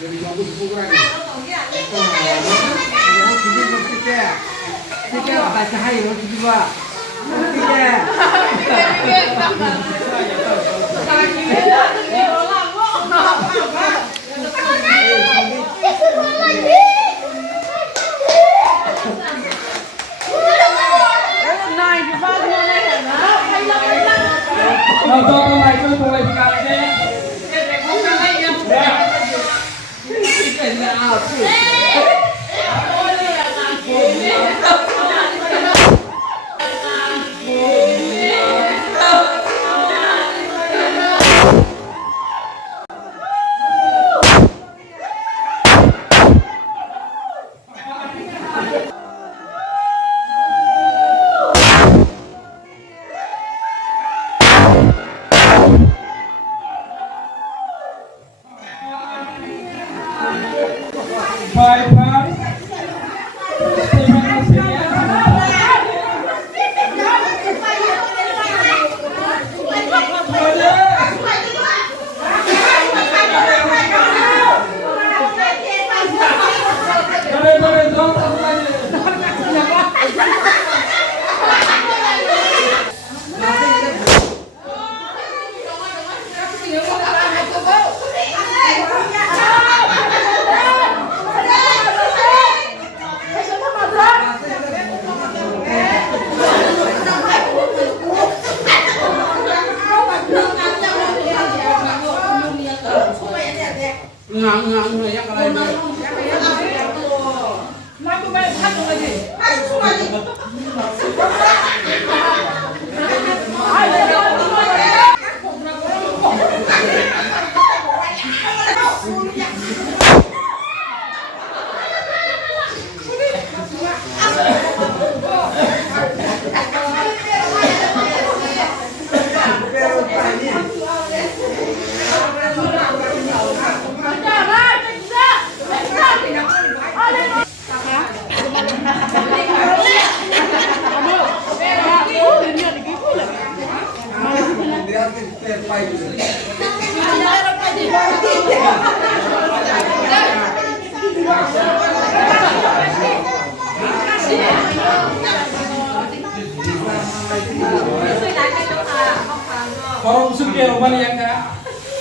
Jadi bagus ukuran. Tiga apa cahaya harus dua. Tiga.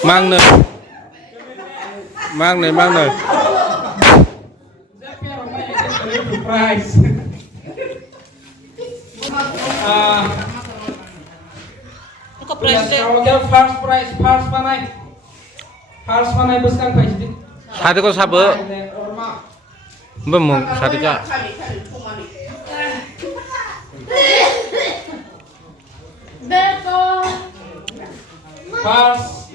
Mang này. Prize. Kalau first prize, first panai buskan prize di. Satu kau sabar. Bemung satu cak. First.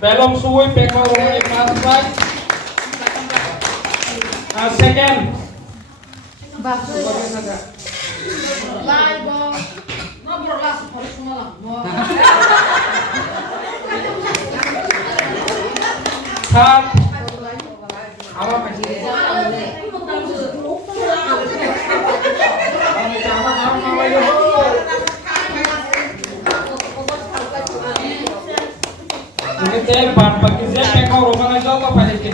Belum suwi pekor rumah first prize. Second. Third. Apa masih? Ini teh ban pakai zep pekor rumah aja apa pada sih?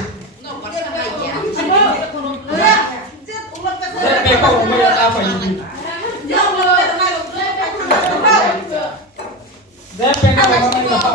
Pekor rumah yang apa ini? Zep pekor rumah yang apa?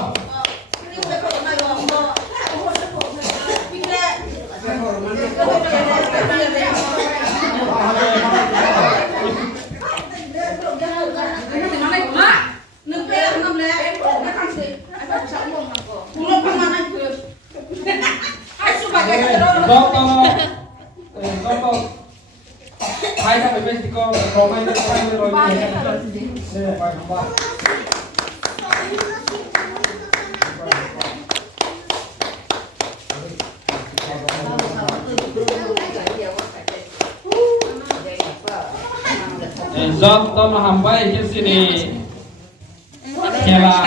Hai sampai best di kau Roma itu sampai Roma ini. Zot to hambai ke sini. Kela